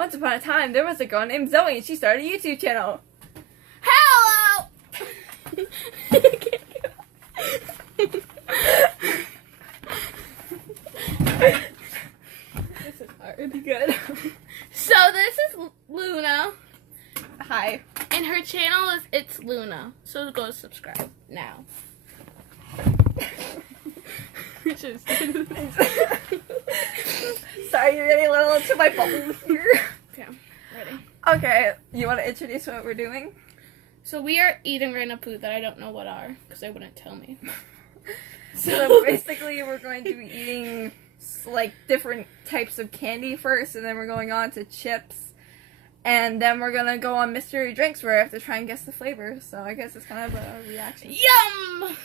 Once upon a time, there was a girl named Zoe, and she started a YouTube channel. Hello! This is hard. Good. So this is Luna. Hi. And her channel is It's Luna. So go subscribe now. Sorry, you're getting a little into my bubble here. Okay, ready. Okay, you want to introduce what we're doing? So we are eating random food that I don't know what are, because they wouldn't tell me. So basically we're going to be eating like different types of candy first, and then we're going on to chips, and then we're gonna go on mystery drinks where I have to try and guess the flavor. So I guess it's kind of a reaction. Yum!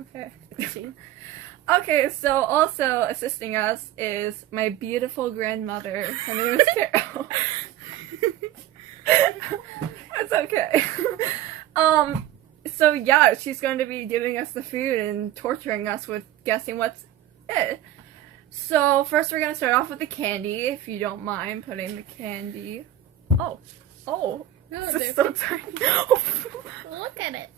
Okay. Let's see. Okay, so also assisting us is my beautiful grandmother. Her name is Carol. That's okay. So yeah, she's going to be giving us the food and torturing us with guessing what's it. So first we're going to start off with the candy, if you don't mind putting the candy. Oh. No, This is so tiny. Look at it.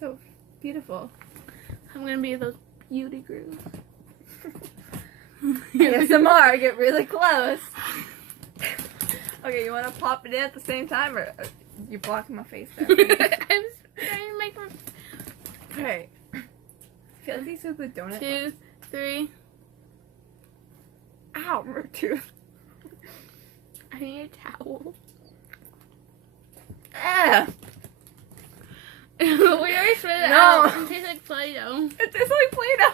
So beautiful. I'm gonna be those beauty grooves. ASMR, get really close. Okay, you want to pop it in at the same time, or you're blocking my face there? I'm trying to make my... Okay. I feel like these are the donut 2, ones. 3. Ow, my tooth. I need a towel. Ah, We already spit it No. out. It tastes like Play-Doh. it tastes like Play-Doh.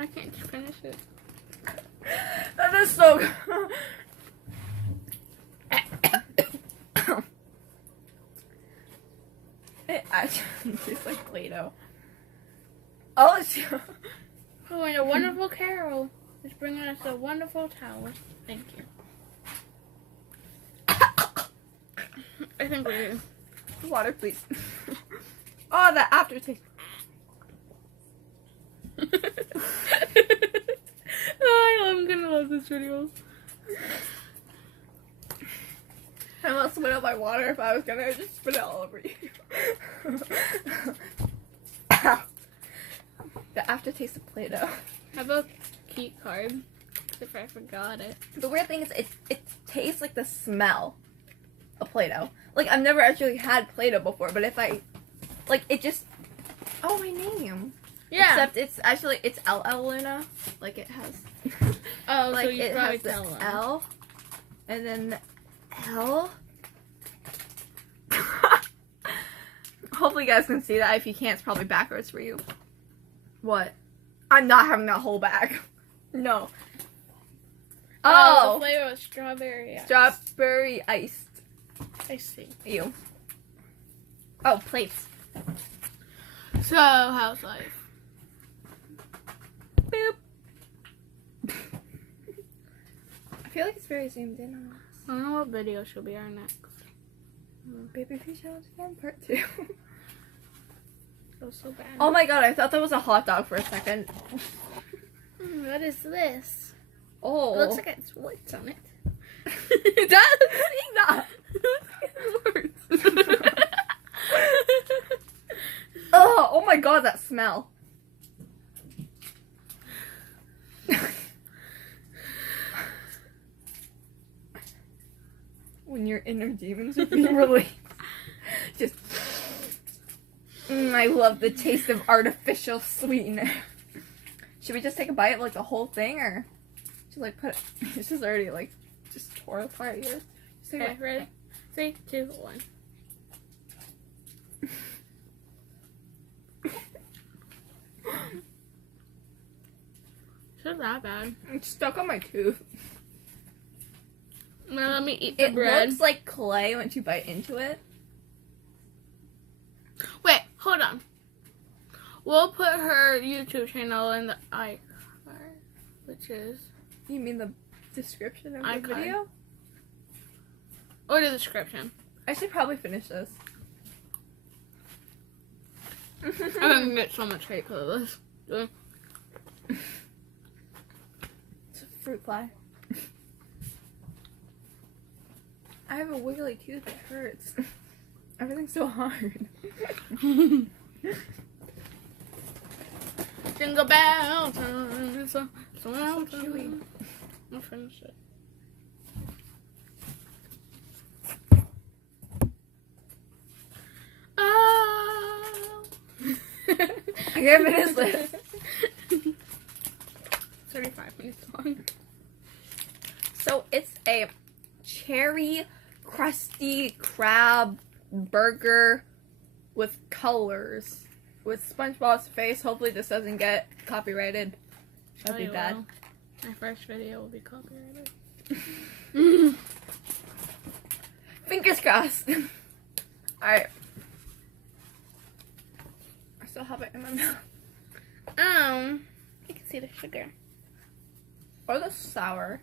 I can't finish it. That is so good. It actually tastes like Play-Doh. Oh, it's... Oh, and a wonderful Carol is bringing us a wonderful towel. Thank you. I think we're... Water, please. Oh, the aftertaste. I'm gonna love this video. I almost spit out my water if I was gonna just spit it all over you. The aftertaste of Play-Doh. How about key card? If I forgot it. The weird thing is it tastes like the smell of Play-Doh. Like, I've never actually had Play-Doh before, but if I, like, it just, oh, my name. Yeah. Except it's actually, it's LL Luna. Like, it has, Oh, like, so you it probably has the tell them. L, and then L. Hopefully you guys can see that. If you can't, it's probably backwards for you. What? I'm not having that whole bag. No. Oh, the flavor was strawberry. Strawberry iced. I see. Ew. Oh, plates. So, how's life? Boop. I feel like it's very zoomed in on us. I don't know what video should be our next. Baby Feet Challenge again, part 2. That was so bad. Oh my god, I thought that was a hot dog for a second. What is this? Oh. It looks like it's words on it. It does! See that? Oh my god, that smell. When your inner demons are being released. Just... I love the taste of artificial sweetener. Should we just take a bite of like the whole thing, or just like put it... This is already like just tore apart here. Just take Okay, a- ready? 3, 2, 1. It's not that bad. It's stuck on my tooth. Now let me eat the It bread. looks like clay once you bite into it. Wait, hold on. We'll put her YouTube channel in the icon, which is... You mean the description of the Icon. video? Or the description. I should probably finish this. I'm gonna get so much hate because of this. It's a fruit fly. I have a wiggly tooth that hurts. Everything's so hard. Jingle bells. So chewy. I'll finish it. Oh. I can't finish this. 35 minutes long. So it's a cherry crusty crab burger with colors with SpongeBob's face. Hopefully this doesn't get copyrighted. That'd be bad. Will. My first video will be copyrighted. Fingers crossed. Alright. I still have it in my mouth. You can see the sugar. Or the sour.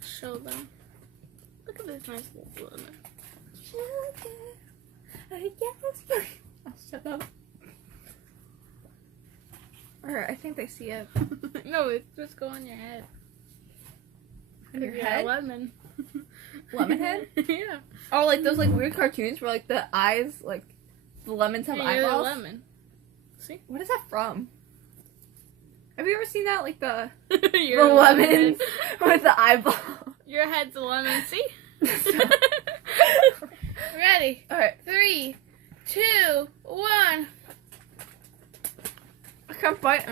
Show them. Look at this nice little lemon. Sugar. Yes. I'll shut up. Alright, I think they see it. No, it's just go on your head. On your Yeah, head? lemon. Lemon head? Yeah. Oh, like those like weird cartoons where like the eyes, like the lemons have Yeah, you're the eyeballs. lemon. See? What is that from? Have you ever seen that? Like the You're the a lemon. lemons with the eyeball. Your head's a lemon. See? Ready? Alright, 3, 2, 1. I can't bite.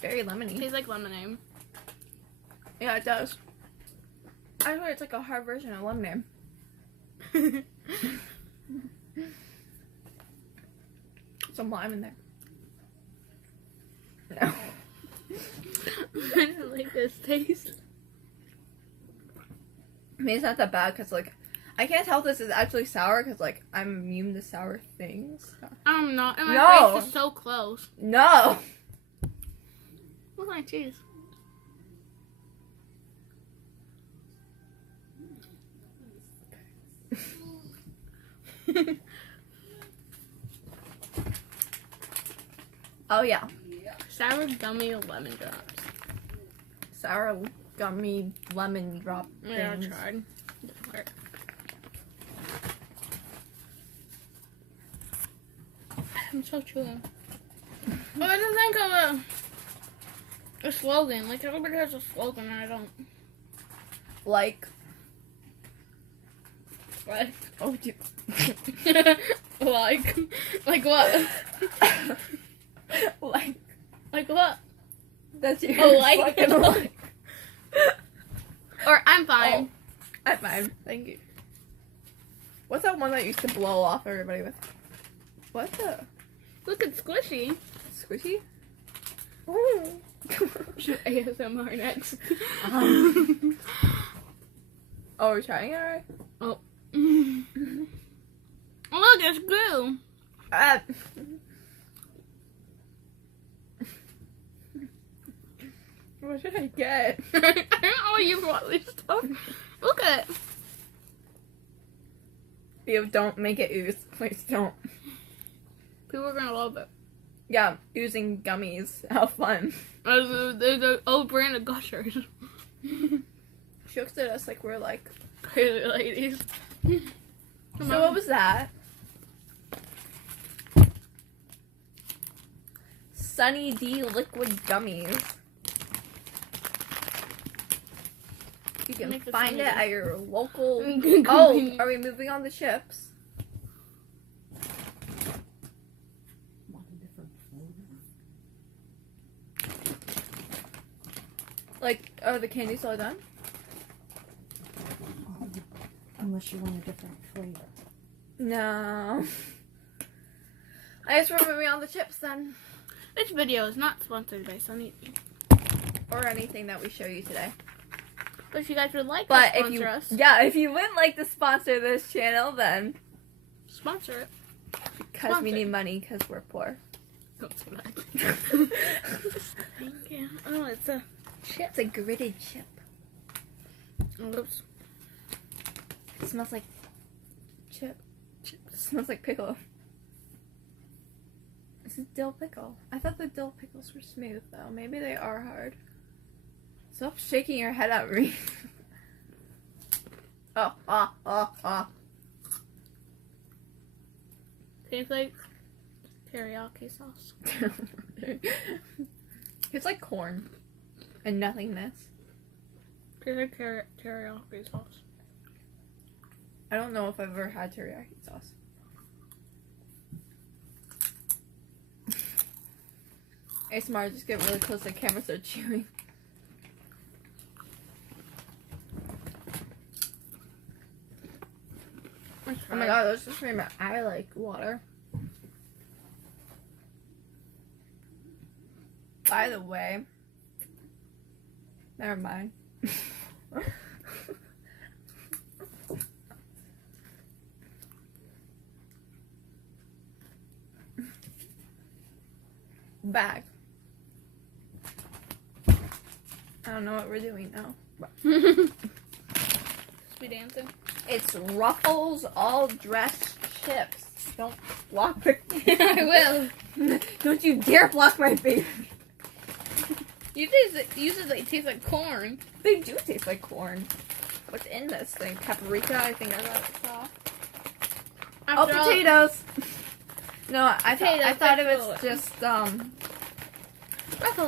Very lemony. Tastes like lemonade. Yeah, it does. I swear it's like a hard version of lemonade. Some lime in there. No. I don't like this taste. I mean, it's not that bad because, like, I can't tell if this is actually sour because, like, I'm immune to sour things. I'm not. And my No. face is so close. No! What's my cheese? Oh, yeah. Sour gummy lemon drops. Sour gummy lemon drop Yeah, I things. tried. Didn't work. I'm so chewy. Oh, I just think of a slogan. Like, everybody has a slogan and I don't. Like, What? oh, dude. Like what? Like, Like what? that's your Oh, like? fucking like. Or I'm fine. Oh, I'm fine. Thank you. What's that one that used to blow off everybody with? What the? Look, it's squishy. Squishy? Ooh. Should ASMR next. Oh, we're trying it alright? Oh. Look, it's glue. What should I get? I don't know why you brought this stuff. Look at it. You don't make it ooze. Please don't. People are gonna love it. Yeah, oozing gummies. How fun. There's an old brand of Gushers. She looks at us like we're like. Crazy ladies. Come So on. what was that? Sunny D liquid gummies. You can Make the find Sunny it D. at your local. Gummy. Oh, are we moving on to chips? Want a different flavor? Like, are the candies all done? Unless you want a different flavor. No. I guess we're moving on to chips then. This video is not sponsored by Sunny D. Or anything that we show you today. But if you guys would like But to if sponsor you, us, yeah, if you would like to sponsor this channel, then sponsor it. because we Sponsor. need money because we're poor. Don't say that. Thank you. Oh, it's a chip. It's a gritted chip. Oops. It smells like chip. chips. Smells like pickle. This is dill pickle. I thought the dill pickles were smooth though. Maybe they are hard. Stop shaking your head at me. Oh. Tastes like teriyaki sauce. It's like corn and nothingness. Tastes like teriyaki sauce. I don't know if I've ever had teriyaki sauce. ASMR, just get really close to the camera, start chewing. Oh my god, that's just made my eye like water. By the way, never mind. Back. I don't know what we're doing now. Sweet dancing. It's Ruffles all dressed chips. Don't block my face. I will. Don't you dare block my face. Usually they taste like corn. They do taste like corn. What's in this thing? Paprika, I think I got it saw. Oh, potatoes. No, I thought it was just Ruffles.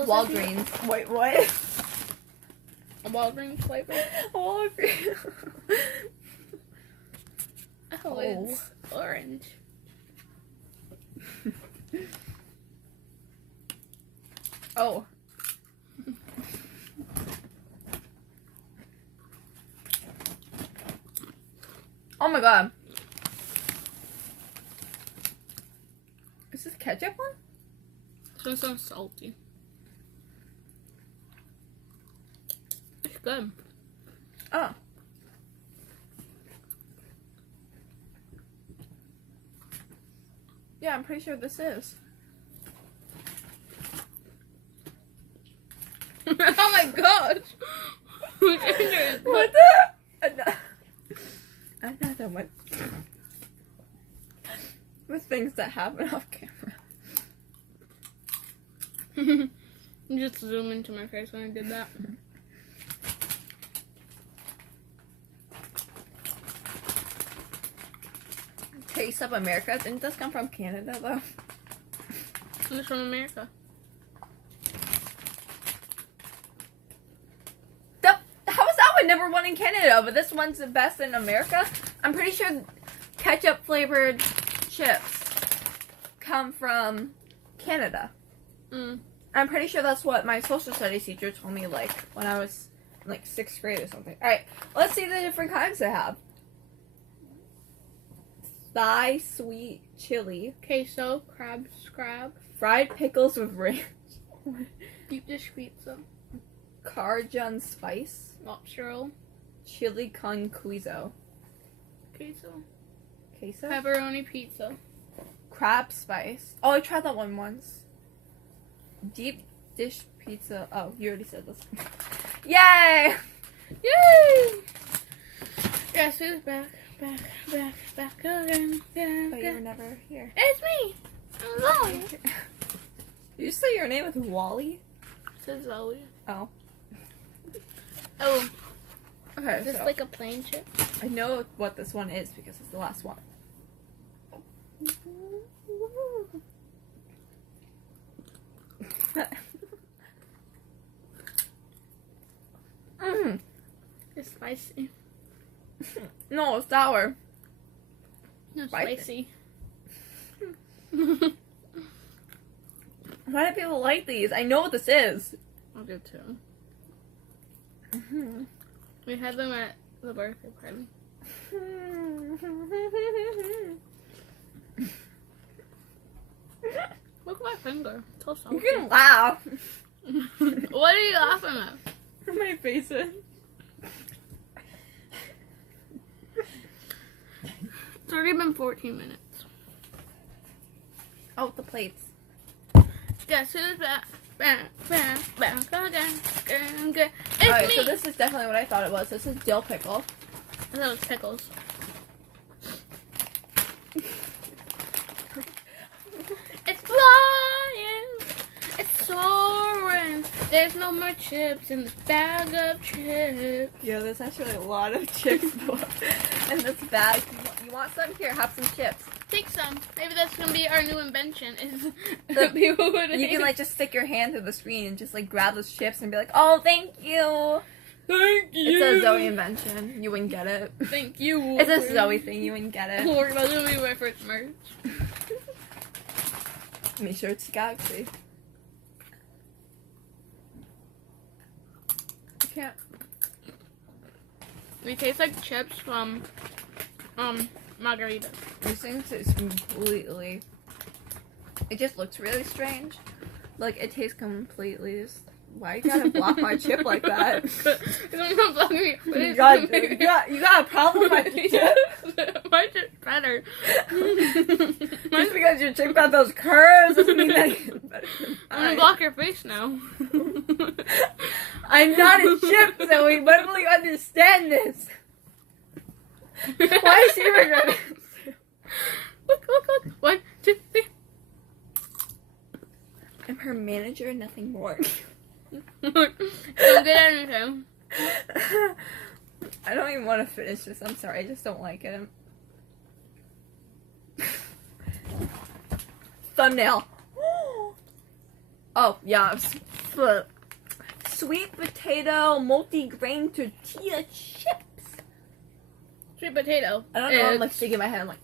Walgreens. Wait, what? A Walgreens flavor. Walgreens. Oh, it's orange. Oh. Oh my god. Is this ketchup one? This one sounds salty. It's good. Oh. Yeah, I'm pretty sure this is. Oh my gosh! What the? Another one. With things that happen off camera. Just zoom into my face when I did that. Taste of America. Didn't this come from Canada though? It's from America. How is that one number one in Canada, but this one's the best in America? I'm pretty sure ketchup flavored chips come from Canada. I'm pretty sure that's what my social studies teacher told me, like, when I was in, like, 6th grade or something. Alright, let's see the different kinds they have. Thai sweet chili. Queso, crab, scrab. Fried pickles with ranch. Deep dish pizza. Cajun spice. Lobster roll. Chili con queso. Queso. Queso? Pepperoni pizza. Crab spice. Oh, I tried that one once. Deep dish pizza. Oh, you already said this. Yay! Yay! Guess who's back again. But you were never here. It's me! I'm Zoe. Did you say your name with Wally? It says Zoe. Oh. Oh. Okay, Is this so like a plain chip? I know what this one is because it's the last one. It's spicy. No, it's sour. No, Spicy. spicy. Why do people like these? I know what this is. I'll do too. We had them at the birthday party. Look at my finger. It's so salty. You can laugh. What are you laughing at? My face is. It's already been 14 minutes. Oh, the plates. Guess who's back again. It's Alright, me! so this is definitely what I thought it was. This is dill pickle. I thought it was pickles. There's no more chips in this bag of chips. Yeah, there's actually a lot of chips in this bag. You want some? Here, have some chips. Take some. Maybe that's gonna be our new invention. Is the people would You can like just stick your hand through the screen and just like grab those chips and be like, "Oh, thank you." Thank you. It's a Zoie invention. You wouldn't get it. Thank you. It's a Zoie thing. You wouldn't get it. Lord, that's gonna be my first merch. Make sure it's Galaxy. I can't. They taste like chips from margarita. These things is completely. It just looks really strange. Like it tastes completely. Just, why you gotta block my chip like that? I'm not blocking your face. You got a problem with my chip? My chip's better. Just because your chip got those curves doesn't mean that it's better than I'm gonna mine. block your face now. I'm not a chip, Zoe. When will you understand this? Why is she regretting it? Look. 1, 2, 3. I'm her manager, nothing more. Don't get anything. I don't even want to finish this. I'm sorry. I just don't like it. Thumbnail. Oh, yeah. Sweet potato multi-grain tortilla chips. Sweet potato. I don't know. I'm like thinking in my head. I'm like.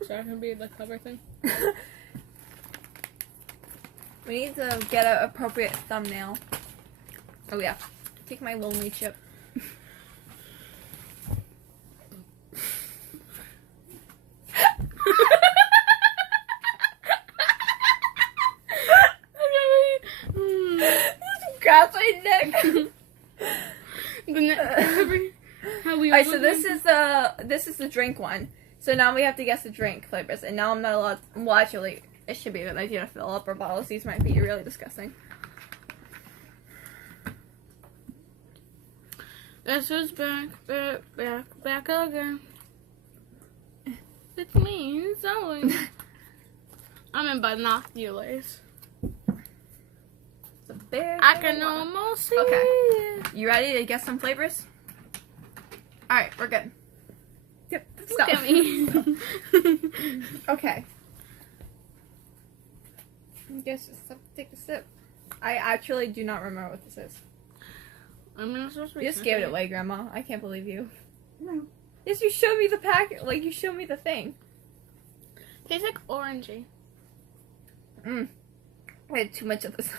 So that can be the cover thing. We need to get an appropriate thumbnail. Oh yeah. Take my lonely chip. Grab my neck. Alright, so this is the drink one. So now we have to guess the drink flavors, and now I'm not allowed. Well, actually, it should be a good idea to fill up our bottles. These might be really disgusting. This is back again. It's me, Zoe. I'm in binoculars. It's a big I can almost see Okay. it. You ready to guess some flavors? Alright, we're good. Yep, stop. Look at me. Okay. Guess just take a sip. I actually do not remember what this is. I'm not supposed to be You just gave it away, Grandma. I can't believe you. No. Yes, you showed me the packet. Like, you showed me the thing. Tastes like orangey. I had too much of this.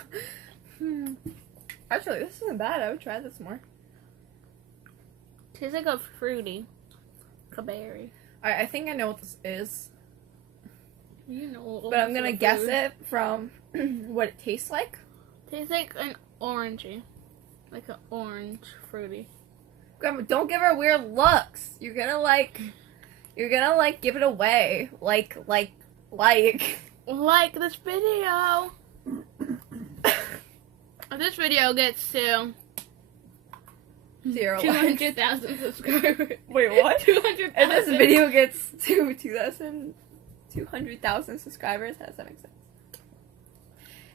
Actually, this isn't bad. I would try this more. Tastes like a fruity. Like a berry. I think I know what this is. You know. But I'm gonna guess it from what it tastes like. Tastes like an orangey. Like an orange fruity. Grandma, don't give her weird looks. You're gonna give it away. Like. Like this video. If this video gets to 0 likes. 200,000 subscribers. Wait, what? 200,000. If this video gets to 200,000 subscribers, how does that make sense?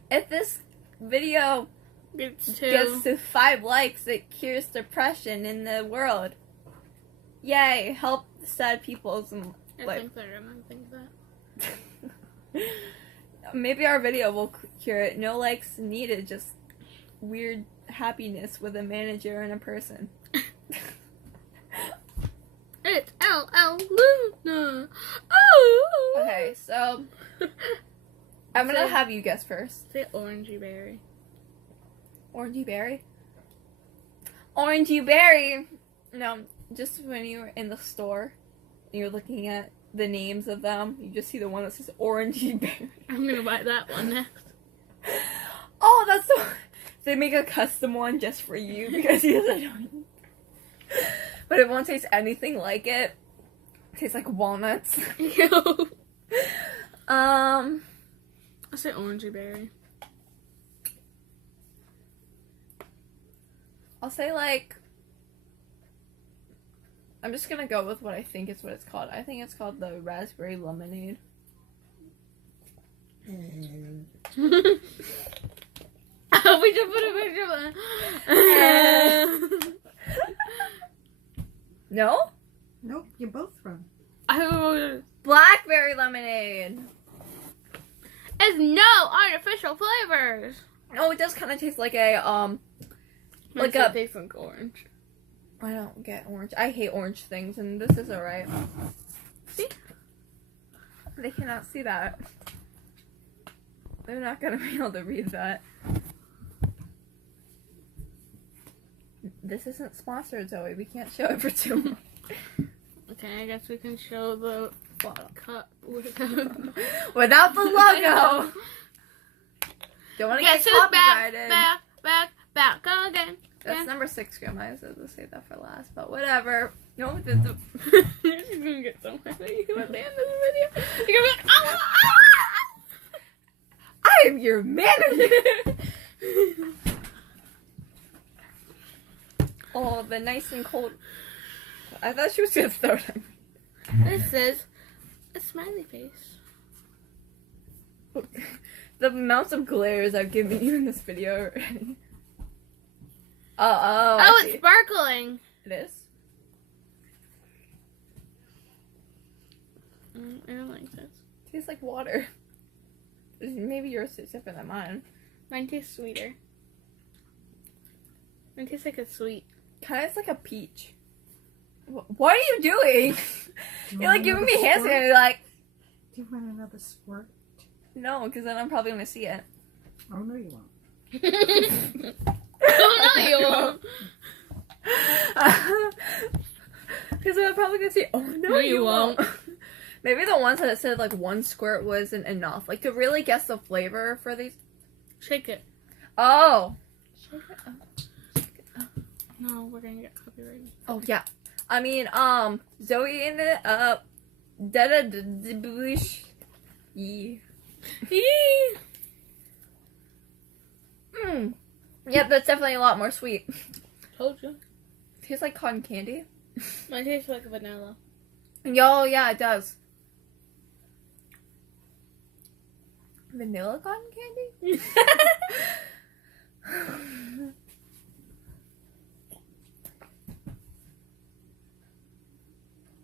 If this video gets gets to 5 likes, it cures depression in the world. Yay! Help sad people. I think they're gonna think that. Maybe our video will cure it. No likes needed, just weird happiness with a manager and a person. It's LL Luna. Oh. Okay, so I'm gonna have you guess first. Say orangey berry. Orangey berry? Orangey berry! No, just when you're in the store and you're looking at the names of them, you just see the one that says orangey berry. I'm gonna buy that one next. Oh, that's so... They make a custom one just for you because he doesn't know. But it won't taste anything like it. It tastes like walnuts. Ew. I say orangey berry. I'll say like... I'm just gonna go with what I think is what it's called. I think it's called the raspberry lemonade. We should put a picture of that. No? Nope, you're both wrong. Blackberry lemonade. It's no artificial flavors. Oh, it does kind of taste like a like It a. tastes like orange. I don't get orange. I hate orange things, and this is alright. See? They cannot see that. They're not gonna be able to read that. This isn't sponsored, Zoe. We can't show it for too long. Okay, I guess we can show the cup without Without the logo. Don't want to get copyrighted. Back again. That's number 6, Grandma. I was supposed to save that for last, but whatever. No, this is. You're gonna get so mad at you at the end of the video. You're gonna be like, oh, I am your manager. Oh, the nice and cold. I thought she was gonna throw them. This is a smiley face. The amounts of glares I've given you in this video already. Oh, It's sparkling. It is? I don't like this. It tastes like water. Maybe yours tastes different than mine. Mine tastes sweeter. Mine tastes like a sweet. Kind of like a peach. What are you doing? You're like giving me hands and you're like, Do you want another squirt? no, because then I'm probably gonna see it. Oh, no, you won't. Oh, no, you won't. Because I'm probably gonna see. Oh no, you won't. Maybe the ones that said like 1 squirt wasn't enough. Like to really guess the flavor for these. Shake it. Oh. Shake it up. No, we're gonna get copyrighted. Oh yeah. I mean, Zoe in it. Bush. Yep, that's definitely a lot more sweet. Told you. Tastes like cotton candy. Mine tastes like vanilla. Yo, yeah, it does. Vanilla cotton candy?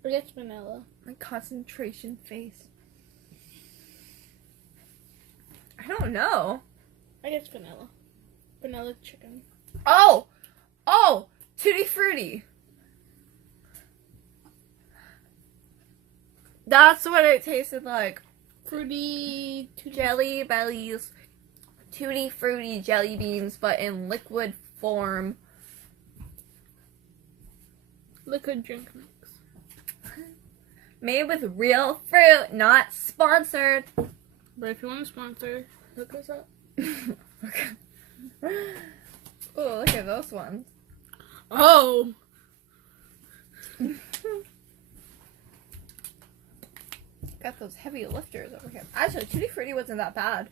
I guess vanilla. My concentration face. I don't know. I guess vanilla. Vanilla chicken. Oh! Oh! Tutti Frutti. That's what it tasted like. Fruity. Jelly bellies. Tutti Frutti jelly beans, but in liquid form. Liquid drink mix. Made with real fruit, not sponsored. But if you want to sponsor, hook us up. Okay. Oh, look at those ones. Oh! Got those heavy lifters over here. Actually, Tutti Frutti wasn't that bad.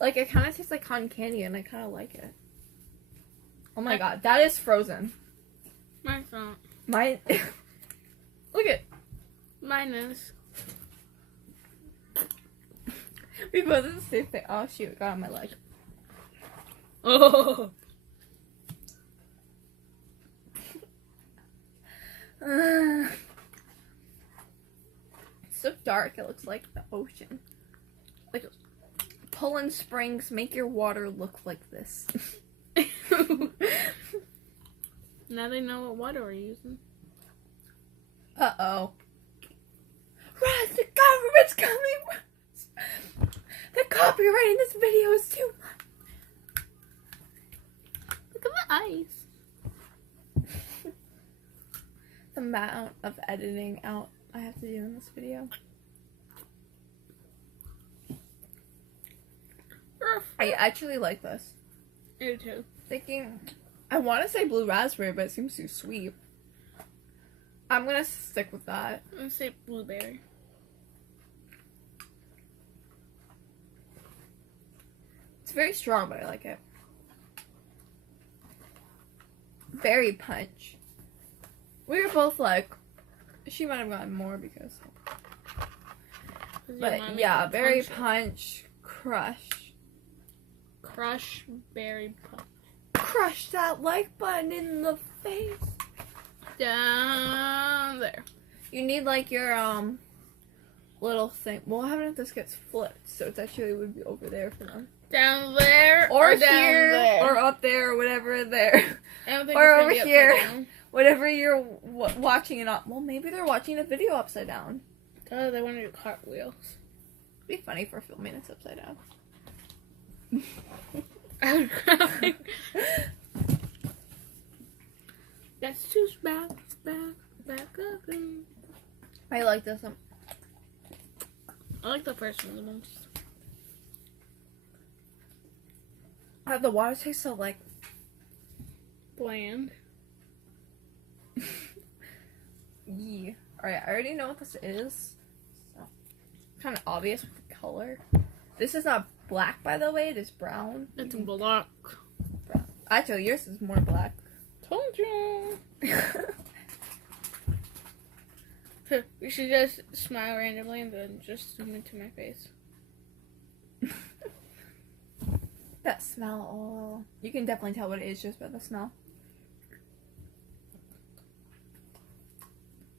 Like, it kind of tastes like cotton candy, and I kind of like it. Oh my god, that is frozen. Mine's not. Mine. Look at. Mine is. We both did the same thing. Oh shoot, it got on my leg. Oh! It's so dark, it looks like the ocean. Like, Poland Springs, make your water look like this. Now they know what water we're using. Uh-oh. Raz, the government's coming! The copyright in this video is too much. Look at my eyes. The amount of editing out I have to do in this video. I actually like this. I do too. Thinking, I want to say blue raspberry, but it seems too sweet. I'm gonna stick with that. I'm gonna say blueberry. It's very strong, but I like it. Berry punch. We were both like, she might have gotten more because. But yeah, berry punch, crush. Crush berry puff. Crush that like button in the face. Down there. You need like your little thing. Well, what happens if this gets flipped? So it actually would be over there for them. Down there Or down here, there. or up there, or whatever there. I don't think or it's gonna over be upside here. down. Whatever you're watching it on. Well, maybe they're watching a video upside down. Oh, they want to do cartwheels. It'd be funny for filming it's upside down. I would cry. That's just back up. I like this one. I like the first one the most. The water tastes so like Bland. yeah. Alright, I already know what this is. So kind of obvious with the color. This is not black, by the way. It is brown. It's black. Brown. Actually, yours is more black. Told you. We should just smile randomly and then just zoom into my face. That smell. Oh, you can definitely tell what it is just by the smell.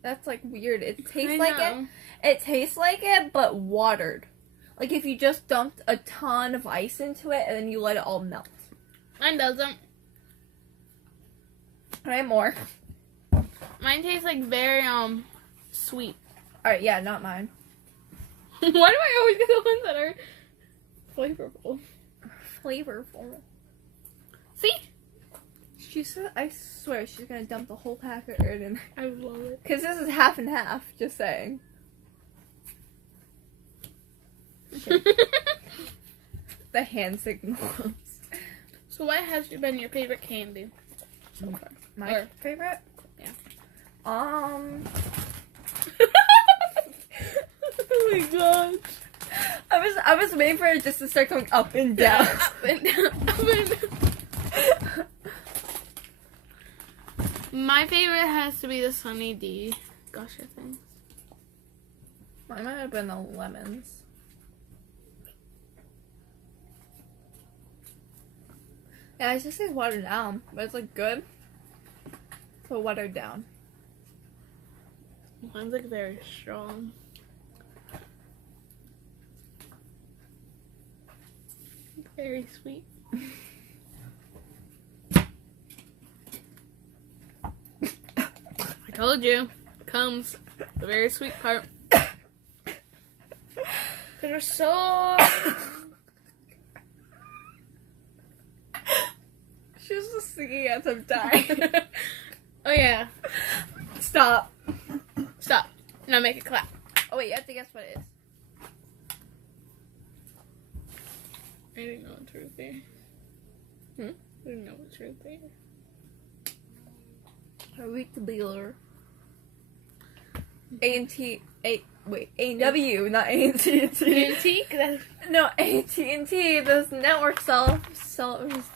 That's like weird. It tastes like it. It tastes like it, but watered. Like if you just dumped a ton of ice into it and then you let it all melt. Mine doesn't. Alright, more. Mine tastes like very sweet. Alright, yeah, not mine. Why do I always get the ones that are flavorful? Flavorful. See? She said, I swear she's gonna dump the whole packet right in. I love it. Because this is half and half, just saying. The hand signals. So what has been your favorite candy so far? My favorite? Yeah. Oh my gosh. I was waiting for it just to start going up and down. Up and down, up and down. My favorite has to be the Sunny D. Gosh, I think. Mine might have been the lemons. Yeah, it just says watered down, but it's like good. So watered down. Mine's like very strong. Very sweet. I told you, comes the very sweet part. They're so. She was just singing as I'm dying. Oh yeah. Stop. Stop. Now make it clap. Oh wait, you have to guess what it is. I didn't know it's root beer. I didn't know it's root beer. Root beer. A&T, A&W, not A&T. Antique? That's No, AT&T, this network service.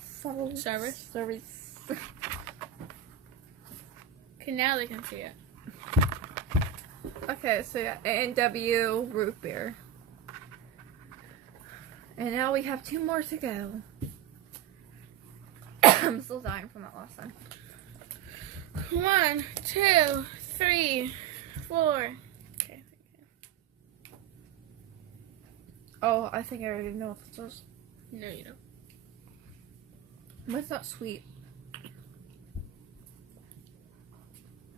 Okay, now they can see it. Okay, so yeah, A&W root beer. And now we have 2 more to go. I'm still dying from that last time. 1, 2, 3, 4. Okay. Oh, I think I already know what this is. No, you don't. But it's not sweet.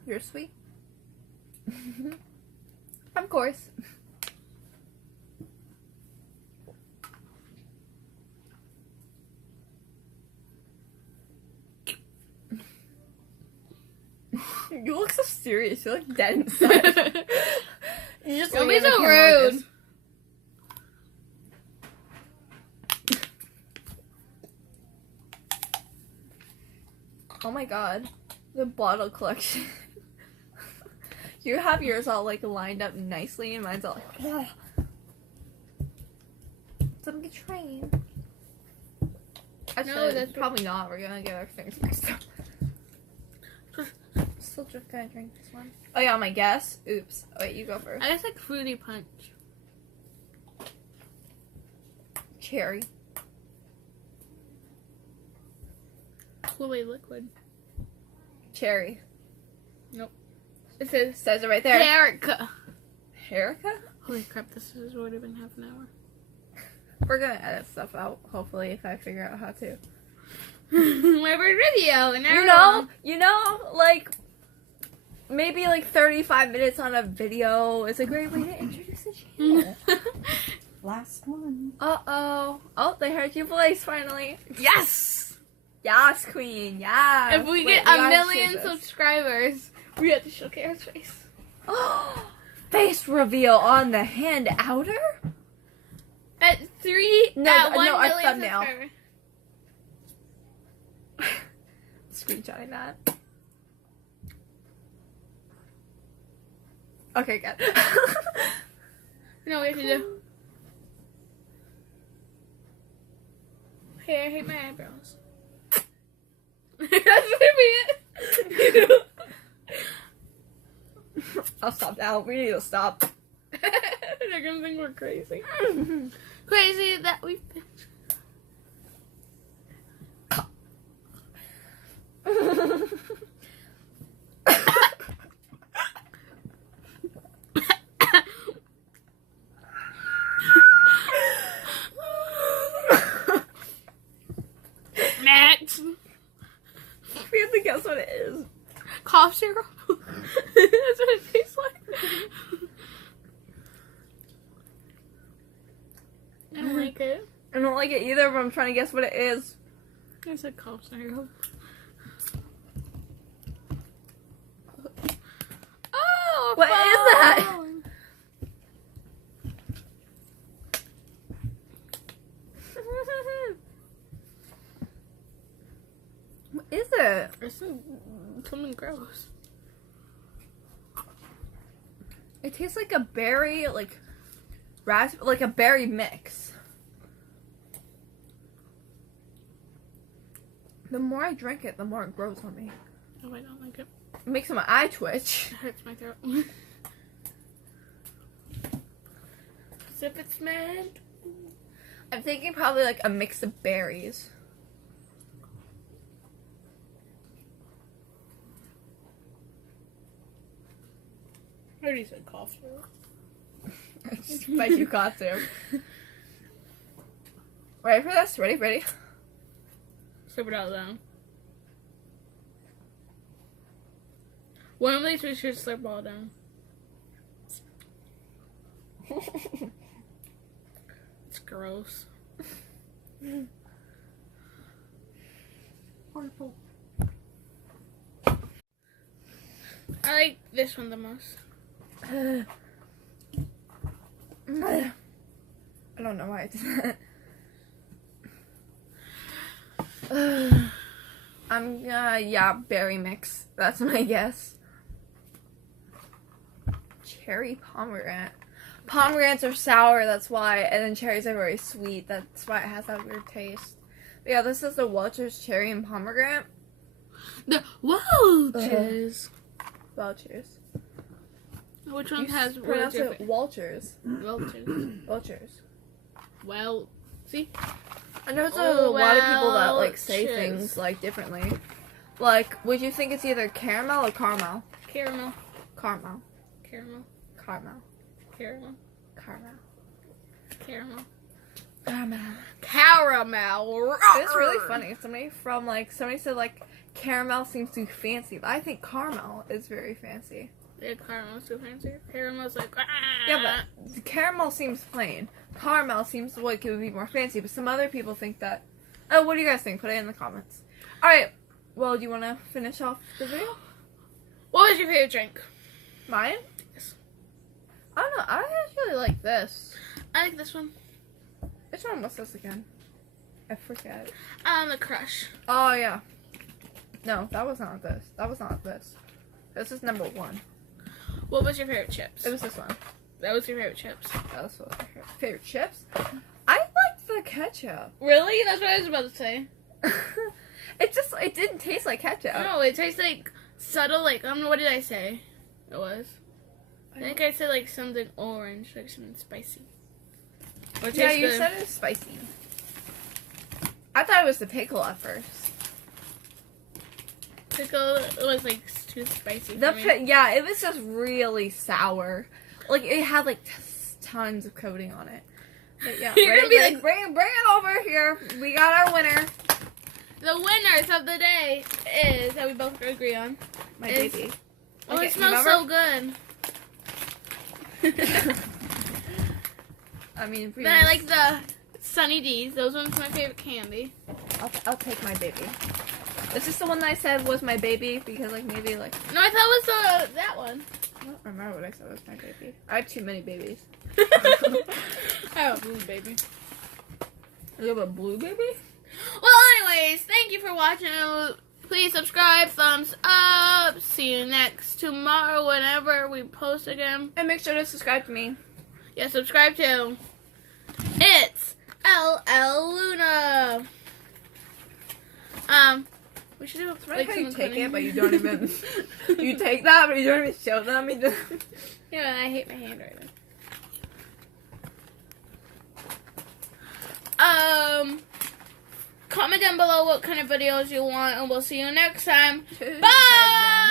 You're sweet? Of course. You look so serious. You're like dead inside. You just Don't look be at the so camera like rude. this. Oh my god. The bottle collection. You have yours all like lined up nicely and mine's all like, yeah. Some get trained. Actually, No, that's probably not. We're gonna get our things mixed up. Still just gonna drink this one. Oh yeah, my guess. Oops. Oh, wait, you go first. I guess like fruity punch. Cherry. Chloe liquid. Cherry. It says Says it right there. Erica. Erica? Holy crap, this has already been half an hour. We're gonna edit stuff out, hopefully, if I figure out how to. My first video, and You know, like, maybe like 35 minutes on a video is a great way to introduce a channel. Last one. Uh-oh. Oh, they heard your voice finally. Yes! Yes, queen, yes. If we Wait, get gotta a million choose this. subscribers, we have to show Kara's face. Face reveal on the hand outer? At 1 No, million our thumbnail. subscribers. Screenshotting that. Okay, good. You know what we have to do? Hey, I hate my eyebrows. That's gonna be it. I'll stop now. We need to stop. They're gonna think we're crazy. Crazy that we. Next. We have to guess what it is. Cough syrup. That's what it tastes like. I don't like it. I don't like it either, but I'm trying to guess what it is. I said cough syrup. Oh, What is that? phone. What is it? It's something gross. It tastes like a berry, like a berry mix. The more I drink it, the more it grows on me. Oh, I don't like it. It makes my eye twitch. It hurts my throat. As if it's meant. I'm thinking probably like a mix of berries. I already said cough syrup. But you got to. Ready for this? Ready? Slip it out loud. One of these we should slip all down. It's gross. Purple. I like this one the most. I don't know why I did that. Yeah, berry mix. That's my guess. Cherry pomegranate. Pomegranates are sour, that's why, and then cherries are very sweet. That's why it has that weird taste. But yeah, this is the Welch's cherry and pomegranate. The Welch's. Welch's. Which one You has pronounce words? it Welch's. Welch's. Welch's. Well, see? I know there's a lot of people that like say Welch's. things like differently. Like, would you think it's either caramel or caramel? Caramel. Caramel. Caramel. Caramel. Caramel. Caramel. Caramel. Caramel. Caramel. It's really funny. Somebody said like caramel seems too fancy, but I think caramel is very fancy. Yeah, caramel's too fancy. Caramel's like, Yeah, but caramel seems plain. Caramel seems like it would be more fancy, but some other people think that. Oh, what do you guys think? Put it in the comments. Alright, well, do you want to finish off the video? What was your favorite drink? Mine? Yes. I don't know. I actually like this. I like this one. Which one was this again? I forget. The Crush. Oh, yeah. No, that was not this. That was not this. This is number 1. What was your favorite chips? It was this one. That was your favorite chips. That was my favorite chips. I liked the ketchup. Really? That's what I was about to say. It didn't taste like ketchup. No, it tastes like subtle, like, I don't know, what did I say? It was. I think I said like something orange, like something spicy. Or it Yeah, tastes you good. said it was spicy. I thought it was the pickle at first. pickle was like too spicy The for me. yeah, it was just really sour. Like it had like tons of coating on it. But yeah, You're gonna be like- bring it over here. We got our winner. The winners of the day is that we both agree on. My Is- baby. Oh, Okay, it smells so good. I mean, Then I like the Sunny D's. Those ones are my favorite candy. I'll take my baby. Is this the one that I said was my baby? Because like maybe like No, I thought it was that one. I don't remember what I said was my baby. I have too many babies. I have a blue baby. You have a blue baby? Well, anyways, thank you for watching. Please subscribe, thumbs up. See you next tomorrow whenever we post again. And make sure to subscribe to me. Yeah, subscribe to It's LL Luna. We should do a Right, how you take it, but you don't even. You take that, but you don't even show them. You just... Yeah, I hate my handwriting. Comment down below what kind of videos you want, and we'll see you next time. Bye!